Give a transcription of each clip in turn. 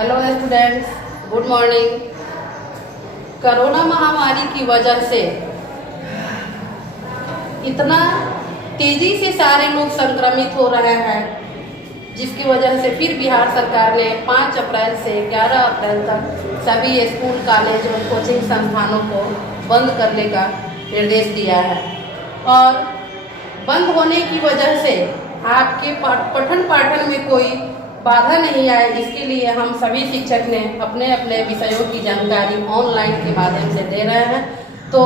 Hello students, good morning. Corona महामारी की वजह से इतना तेजी से सारे लोग संक्रमित हो रहे हैं, जिसकी वजह से फिर बिहार सरकार ने 5 अप्रैल से 11 अप्रैल तक सभी स्कूल, कॉलेज और कोचिंग संस्थानों को बंद करने का निर्देश दिया है। और बंद होने की वजह से आपके पठन पाठन में कोई बाधा नहीं आए, इसके लिए हम सभी शिक्षक ने अपने अपने विषयों की जानकारी ऑनलाइन के माध्यम से दे रहे हैं। तो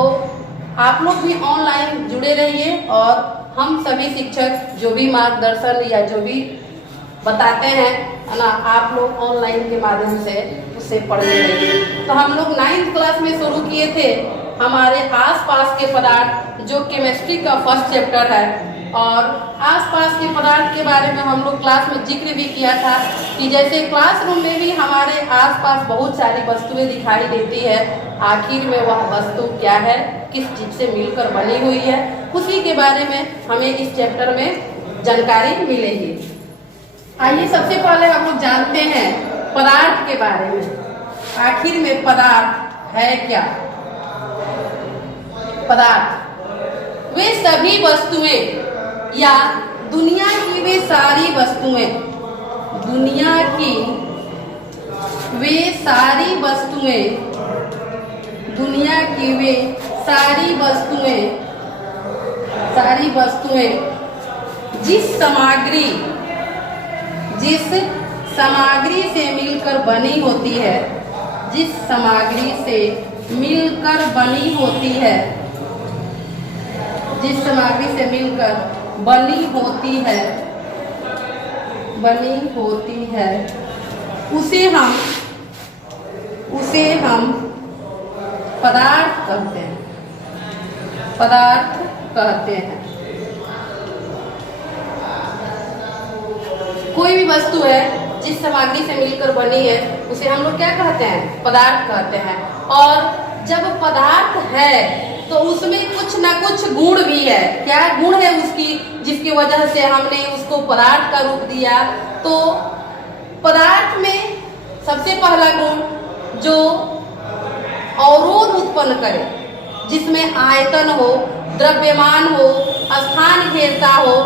आप लोग भी ऑनलाइन जुड़े रहिए और हम सभी शिक्षक जो भी मार्गदर्शन या जो भी बताते हैं ना, आप लोग ऑनलाइन के माध्यम से उससे पढ़ते रहिए। तो हम लोग 9th क्लास में शुरू किए थे हमारे आसपास के पदार्थ, जो केमिस्ट्री का फर्स्ट चैप्टर है। और आसपास के पदार्थ के बारे में हम लोग क्लास में जिक्र भी किया था कि जैसे क्लासरूम में भी हमारे आसपास बहुत सारी वस्तुएं दिखाई देती है, आखिर में वह वस्तु क्या है, किस चीज से मिलकर बनी हुई है, उसी के बारे में हमें इस चैप्टर में जानकारी मिलेगी। आइए सबसे पहले हम लोग जानते हैं पदार्थ के बारे में। आखिर में पदार्थ है क्या? पदार्थ वे सभी वस्तुएं या दुनिया की वे सारी वस्तुएं, दुनिया की वे सारी वस्तुएं, दुनिया की वे सारी वस्तुएं, सारी वस्तुएं जिस सामग्री से मिलकर बनी होती है, जिस सामग्री से मिलकर बनी होती है, जिस सामग्री से मिलकर बनी होती है, उसे हम पदार्थ कहते हैं, पदार्थ कहते हैं। कोई भी वस्तु है जिस सामग्री से मिलकर बनी है, उसे हम लोग क्या कहते हैं? पदार्थ कहते हैं। और जब पदार्थ है तो उसमें कुछ ना कुछ गुण भी है। क्या गुण है उसकी, जिसकी वजह से हमने उसको पदार्थ का रूप दिया? तो पदार्थ में सबसे पहला गुण जो अवरोध उत्पन्न करे, जिसमें आयतन हो, द्रव्यमान हो, स्थान घेरता हो,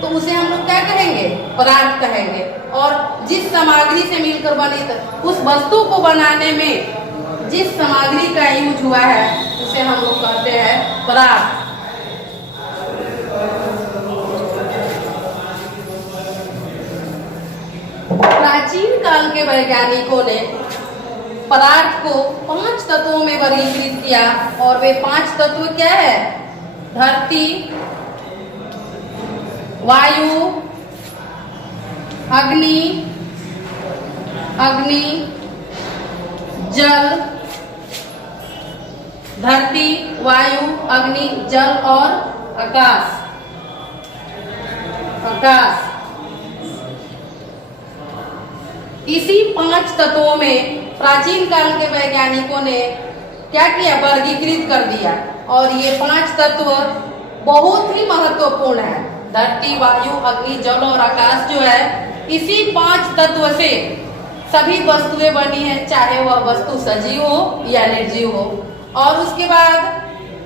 तो उसे हम लोग क्या कहेंगे? पदार्थ कहेंगे। और जिस सामग्री से मिलकर बनी, उस वस्तु को बनाने में जिस सामग्री का यूज हुआ है, उसे हम लोग कहते हैं पदार्थ। प्राचीन काल के वैज्ञानिकों ने पदार्थ को 5 तत्वों में वर्गीकृत किया। और वे 5 तत्व क्या है? धरती, वायु, अग्नि, जल, धरती, वायु, अग्नि, जल और आकाश। इसी 5 तत्वों में प्राचीन काल के वैज्ञानिकों ने क्या किया? वर्गीकृत कर दिया। और ये 5 तत्व बहुत ही महत्वपूर्ण है। धरती, वायु, अग्नि, जल और आकाश जो है, इसी 5 तत्व से सभी वस्तुएं बनी है, चाहे वह वस्तु सजीव हो या निर्जीव हो। और उसके बाद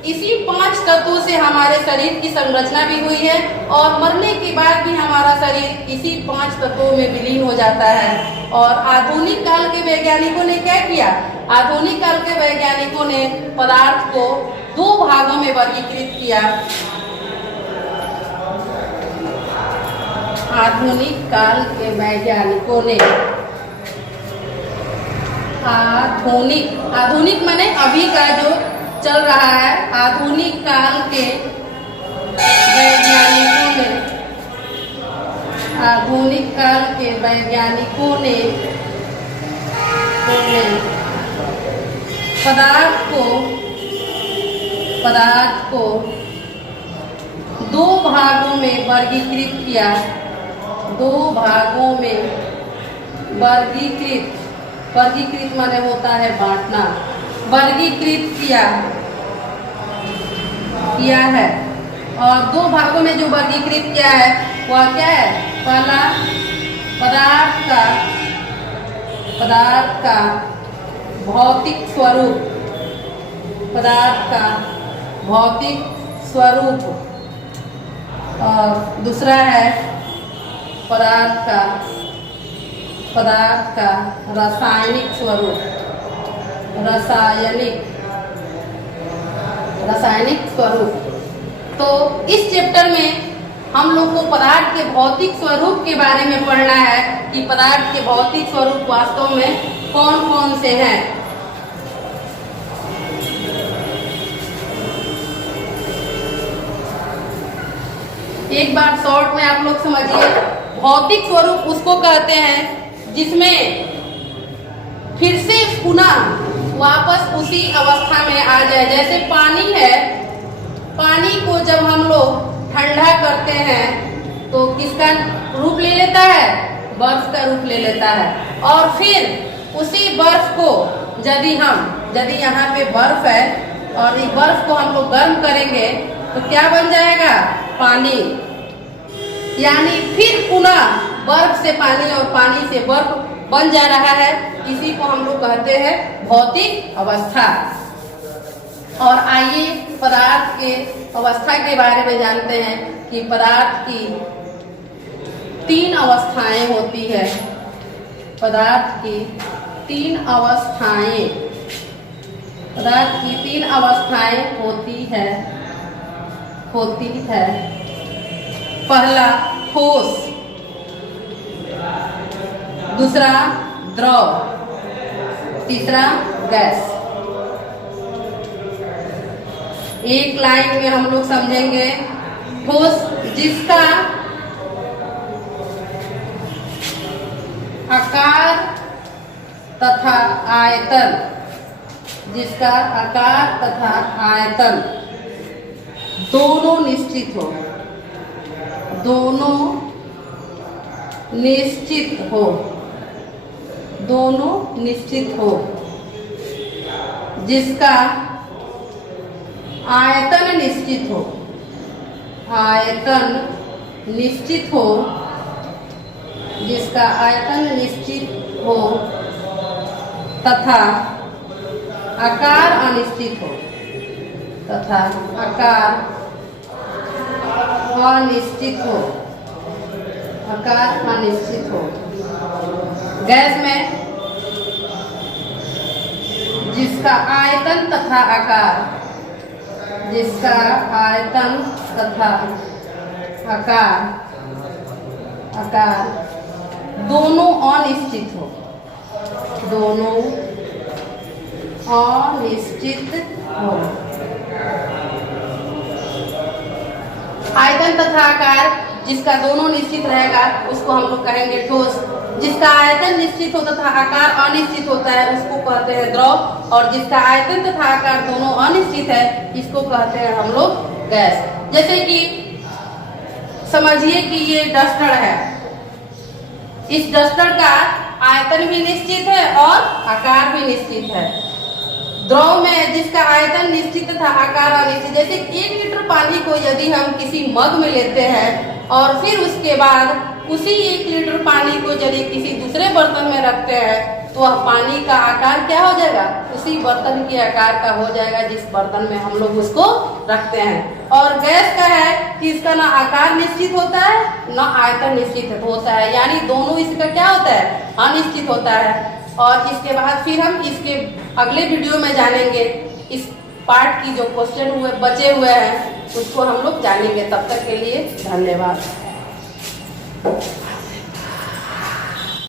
इसी 5 तत्वों से हमारे शरीर की संरचना भी हुई है, और मरने के बाद भी हमारा शरीर इसी 5 तत्वों में विलीन हो जाता है। और आधुनिक काल के वैज्ञानिकों ने क्या किया? आधुनिक काल के वैज्ञानिकों ने पदार्थ को 2 भागों में वर्गीकृत किया। आधुनिक काल के वैज्ञानिकों ने आधुनिक माने अभी का जो चल रहा है, आधुनिक काल के वैज्ञानिकों ने पदार्थ को 2 भागों में वर्गीकृत किया। 2 भागों में वर्गीकृत माने होता है बांटना। वर्गीकृत किया है। और 2 भागों में जो वर्गीकृत किया है वह क्या है? पहला पदार्थ का भौतिक स्वरूप, पदार्थ का भौतिक स्वरूप। और दूसरा है पदार्थ का रासायनिक स्वरूप, रासायनिक स्वरूप। तो इस चैप्टर में हम लोग को पदार्थ के भौतिक स्वरूप के बारे में पढ़ना है कि पदार्थ के भौतिक स्वरूप वास्तव में कौन कौन से हैं। एक बार शॉर्ट में आप लोग समझिए, भौतिक स्वरूप उसको कहते हैं जिसमें फिर से पुनः वापस उसी अवस्था में आ जाए। जैसे पानी है, पानी को जब हम लोग ठंडा करते हैं तो किसका रूप ले लेता है? बर्फ का रूप ले लेता है। और फिर उसी बर्फ को यदि यहाँ पे बर्फ है और इस बर्फ को हम लोग गर्म करेंगे तो क्या बन जाएगा? पानी। यानी फिर पुनः बर्फ से पानी और पानी से बर्फ बन जा रहा है। इसी को हम लोग कहते हैं भौतिक अवस्था। और आइए पदार्थ के अवस्था के बारे में जानते हैं कि पदार्थ की 3 अवस्थाएं होती है। पदार्थ की 3 अवस्थाएं, पदार्थ की 3 अवस्थाएं होती है। पहला ठोस, दूसरा द्रव, तीसरा गैस। एक लाइन में हम लोग समझेंगे। ठोस जिसका आकार तथा आयतन, जिसका आकार तथा आयतन दोनों निश्चित हो, दोनों निश्चित हो, दोनों निश्चित हो। जिसका आयतन निश्चित हो, आयतन निश्चित हो, जिसका आयतन निश्चित हो तथा आकार अनिश्चित हो, तथा आकार अनिश्चित हो, आकार अनिश्चित हो। गैस में जिसका आयतन तथा आकार, जिसका आयतन तथा आकार दोनों अनिश्चित हो, दोनों अनिश्चित हो। आयतन तथा आकार जिसका दोनों निश्चित रहेगा उसको हम लोग कहेंगे ठोस। जिसका आयतन निश्चित हो तथा आकार अनिश्चित होता है उसको कहते हैं द्रव। और जिसका आयतन तथा आकार दोनों अनिश्चित है इसको कहते हैं हम लोग गैस। जैसे कि समझिए कि ये डस्टर है, इस डस्टर का आयतन भी निश्चित है और आकार भी निश्चित है। द्रव में जिसका आयतन निश्चित तथा आकार अनिश्चित, जैसे 1 लीटर पानी को यदि हम किसी मग में लेते हैं और फिर उसके बाद उसी 1 लीटर पानी को यदि किसी दूसरे बर्तन में रखते हैं तो वह पानी का आकार क्या हो जाएगा? उसी बर्तन के आकार का हो जाएगा जिस बर्तन में हम लोग उसको रखते हैं। और गैस का है कि इसका ना आकार निश्चित होता है ना आयतन निश्चित होता है, यानी दोनों इसका क्या होता है? अनिश्चित होता है। और इसके बाद फिर हम इसके अगले वीडियो में जानेंगे, इस पार्ट की जो क्वेश्चन बचे हुए हैं उसको हम लोग जानेंगे। तब तक के लिए धन्यवाद।